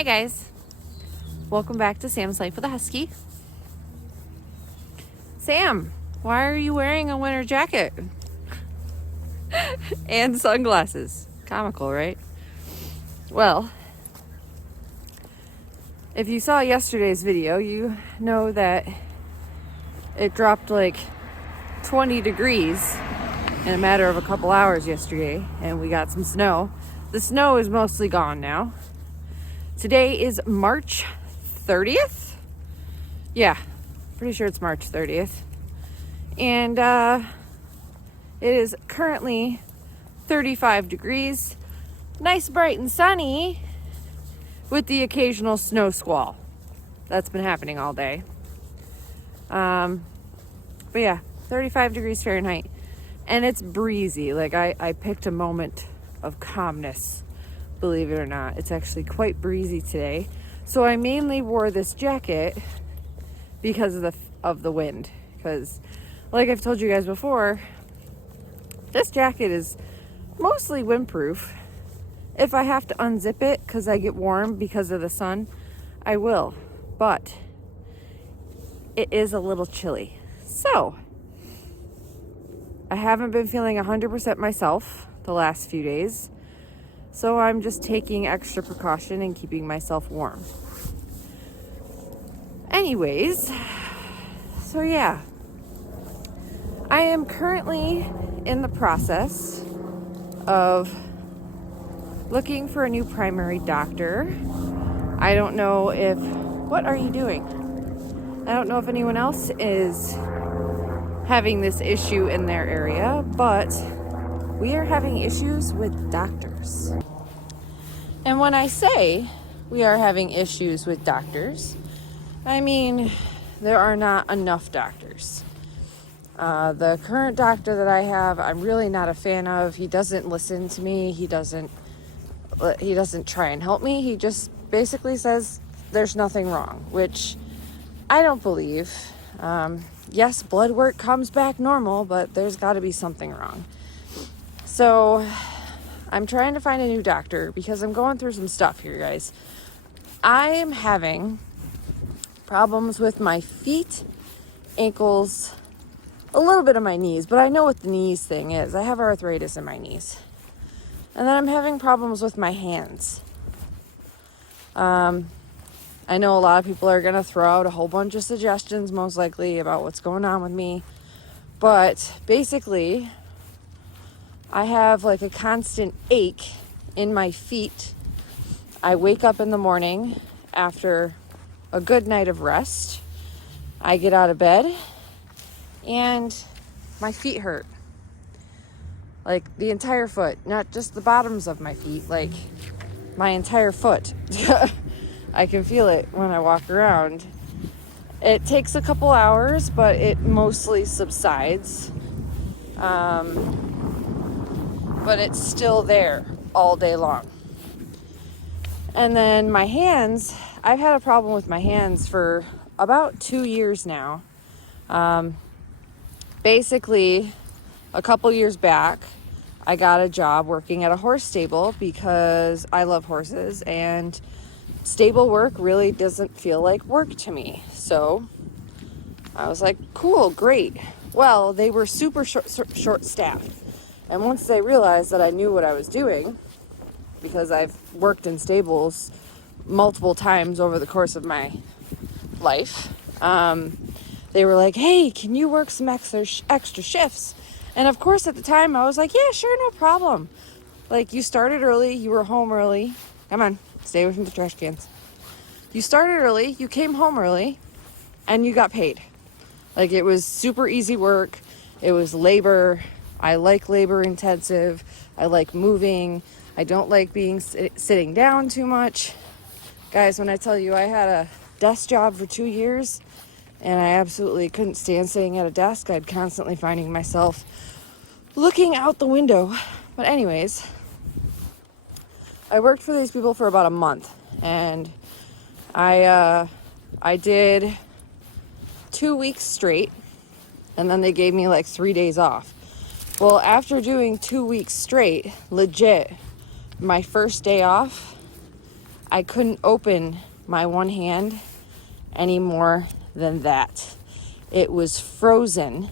Hi guys, welcome back to Sam's Life with a Husky. Sam, why are you wearing a winter jacket? And sunglasses. Comical, right? Well, if you saw yesterday's video, you know that it dropped like 20 degrees in a matter of a couple hours yesterday, and we got some snow. The snow is mostly gone now. Today is March 30th? Yeah, pretty sure it's March 30th. And it is currently 35 degrees. Nice, bright, and sunny with the occasional snow squall. That's been happening all day. But yeah, 35 degrees Fahrenheit. And it's breezy. Like I picked a moment of calmness. Believe it or not, it's actually quite breezy today. So I mainly wore this jacket because of the wind. Because, like I've told you guys before, this jacket is mostly windproof. If I have to unzip it because I get warm because of the sun, I will. But it is a little chilly. So I haven't been feeling 100% myself the last few days. So I'm just taking extra precaution and keeping myself warm. Anyways, so yeah. I am currently in the process of looking for a new primary doctor. I don't know if... What are you doing? I don't know if anyone else is having this issue in their area, but we are having issues with doctors. And when I say we are having issues with doctors, I mean there are not enough doctors. The current doctor that I have, I'm really not a fan of. He doesn't listen to me. He doesn't try and help me. He just basically says there's nothing wrong, which I don't believe. Yes, blood work comes back normal, but there's got to be something wrong. So I'm trying to find a new doctor because I'm going through some stuff here, guys. I am having problems with my feet, ankles, a little bit of my knees, but I know what the knees thing is. I have arthritis in my knees. And then I'm having problems with my hands. I know a lot of people are going to throw out a whole bunch of suggestions, most likely, about what's going on with me. But basically, I have like a constant ache in my feet. I wake up in the morning after a good night of rest. I get out of bed and my feet hurt. Like the entire foot, not just the bottoms of my feet, like my entire foot. I can feel it when I walk around. It takes a couple hours, but it mostly subsides. But it's still there all day long. And then my hands, I've had a problem with my hands for about 2 years now. Basically, a couple years back, I got a job working at a horse stable because I love horses, and stable work really doesn't feel like work to me. So I was like, cool, great. Well, they were super short-staffed. And once they realized that I knew what I was doing, because I've worked in stables multiple times over the course of my life, they were like, hey, can you work some extra shifts? And of course, at the time, I was like, yeah, sure, no problem. Like, you started early, you were home early. Come on, stay away from the trash cans. You started early, you came home early, and you got paid. Like, it was super easy work. It was labor. I like labor intensive. I like moving. I don't like being sitting down too much. Guys, when I tell you I had a desk job for 2 years and I absolutely couldn't stand sitting at a desk, I'd constantly finding myself looking out the window. But anyways, I worked for these people for about a month, and I did 2 weeks straight, and then they gave me like 3 days off. Well, after doing 2 weeks straight, legit, my first day off, I couldn't open my one hand any more than that. It was frozen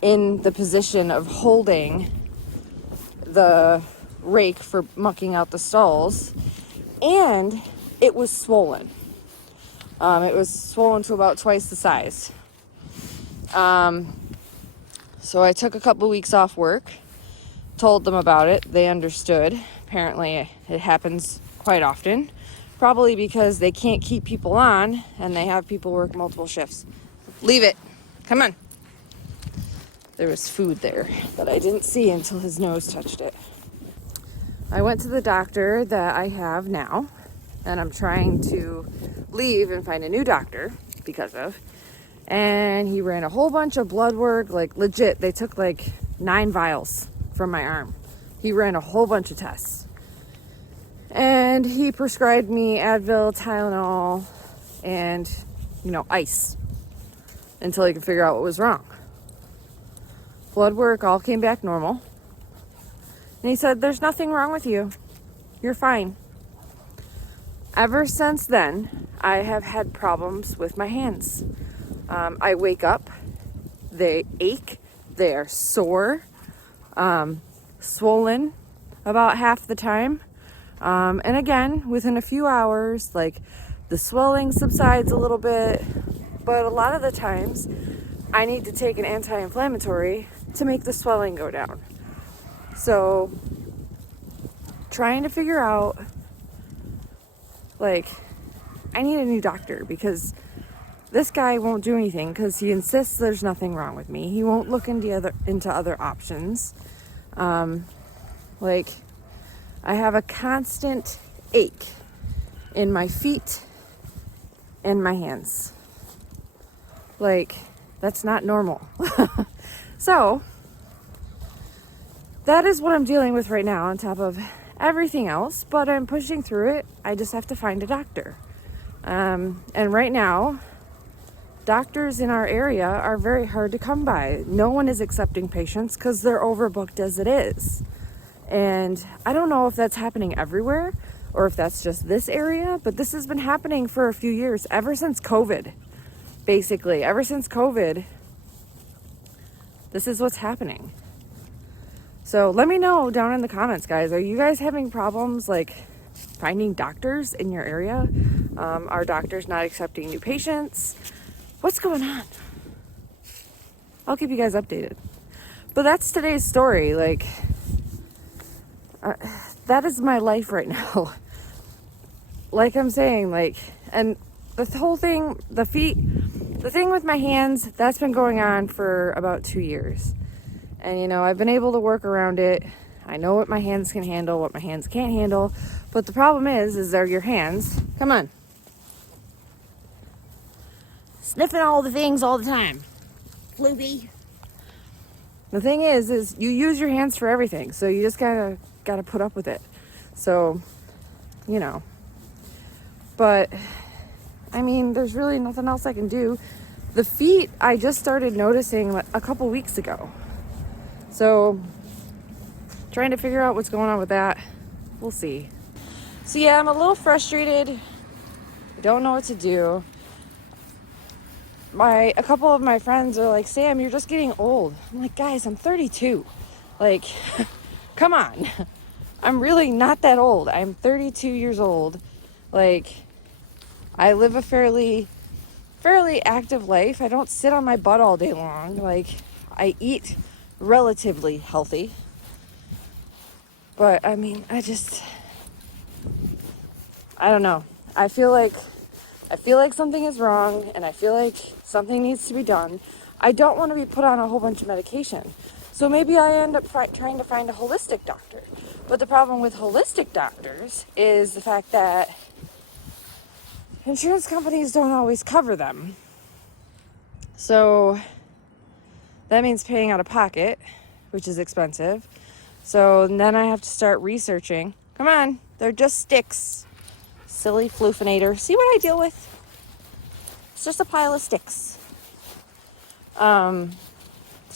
in the position of holding the rake for mucking out the stalls, and it was swollen. It was swollen to about twice the size. So I took a couple weeks off work, told them about it. They understood. Apparently it happens quite often, probably because they can't keep people on and they have people work multiple shifts. Leave it. Come on. There was food there that I didn't see until his nose touched it. I went to the doctor that I have now, and I'm trying to leave and find a new doctor because of. And he ran a whole bunch of blood work, like legit. They took like 9 vials from my arm. He ran a whole bunch of tests. And he prescribed me Advil, Tylenol, and, ice until he could figure out what was wrong. Blood work all came back normal. And he said, there's nothing wrong with you. You're fine. Ever since then, I have had problems with my hands. I wake up, they ache, they are sore, swollen about half the time. And again, within a few hours, like the swelling subsides a little bit, but a lot of the times I need to take an anti-inflammatory to make the swelling go down. So trying to figure out, I need a new doctor because this guy won't do anything because he insists there's nothing wrong with me. He won't look into other options. I have a constant ache in my feet and my hands. That's not normal. So that is what I'm dealing with right now on top of everything else, but I'm pushing through it. I just have to find a doctor. And right now, doctors in our area are very hard to come by. No one is accepting patients because they're overbooked as it is. And I don't know if that's happening everywhere or if that's just this area, but this has been happening for a few years, ever since COVID. Basically, ever since COVID, this is what's happening. So let me know down in the comments, guys. Are you guys having problems finding doctors in your area? Are doctors not accepting new patients? What's going on? I'll keep you guys updated. But that's today's story. That is my life right now. Like I'm saying, and the whole thing, the thing with my hands, that's been going on for about 2 years. And, I've been able to work around it. I know what my hands can handle, what my hands can't handle. But the problem is they're your hands. Come on. Sniffing all the things all the time. Floopy. The thing is you use your hands for everything. So you just kind of got to put up with it. So, But, there's really nothing else I can do. The feet, I just started noticing a couple weeks ago. So, trying to figure out what's going on with that. We'll see. So yeah, I'm a little frustrated. I don't know what to do. A couple of my friends are like, Sam, you're just getting old. I'm like, guys, I'm 32. Come on. I'm really not that old. I'm 32 years old. I live a fairly active life. I don't sit on my butt all day long. I eat relatively healthy. But I don't know. I feel like something is wrong and I feel like something needs to be done. I don't want to be put on a whole bunch of medication. So maybe I end up trying to find a holistic doctor. But the problem with holistic doctors is the fact that insurance companies don't always cover them. So that means paying out of pocket, which is expensive. So then I have to start researching. Come on, they're just sticks. Silly floofinator. See what I deal with? It's just a pile of sticks. So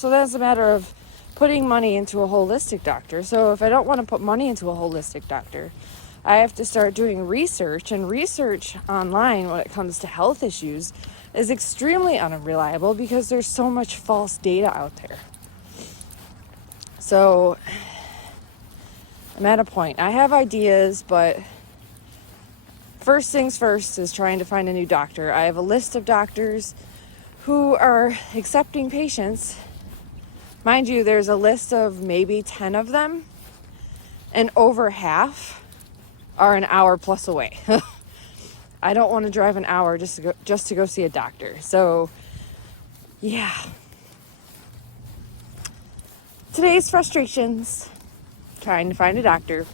that's a matter of putting money into a holistic doctor. So if I don't want to put money into a holistic doctor, I have to start doing research, and research online when it comes to health issues is extremely unreliable because there's so much false data out there. So I'm at a point. I have ideas, but first things first is trying to find a new doctor. I have a list of doctors who are accepting patients. Mind you, there's a list of maybe 10 of them, and over half are an hour plus away. I don't want to drive an hour just to go see a doctor. So, yeah. Today's frustrations, trying to find a doctor.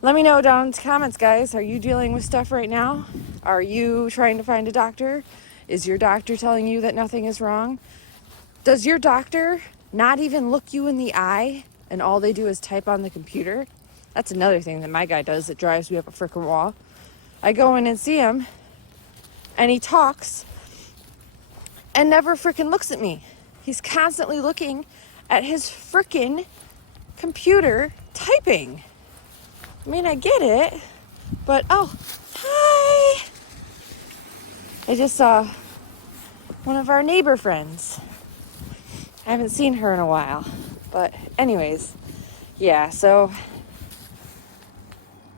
Let me know down in the comments, guys. Are you dealing with stuff right now? Are you trying to find a doctor? Is your doctor telling you that nothing is wrong? Does your doctor not even look you in the eye and all they do is type on the computer? That's another thing that my guy does that drives me up a frickin' wall. I go in and see him and he talks and never frickin' looks at me. He's constantly looking at his frickin' computer typing. I mean, I get it, but oh, hi! I just saw one of our neighbor friends. I haven't seen her in a while, but anyways, yeah, so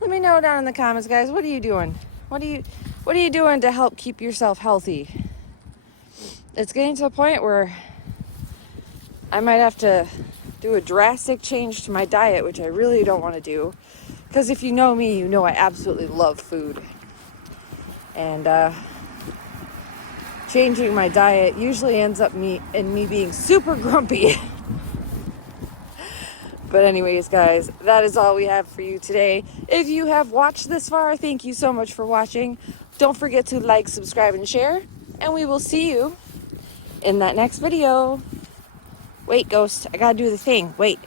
let me know down in the comments, guys. What are you doing? What are you doing to help keep yourself healthy? It's getting to a point where I might have to do a drastic change to my diet, which I really don't want to do. Because if you know me, you know I absolutely love food. And changing my diet usually ends up me being super grumpy. But anyways, guys, that is all we have for you today. If you have watched this far, thank you so much for watching. Don't forget to like, subscribe, and share. And we will see you in that next video. Wait, Ghost, I gotta do the thing. Wait.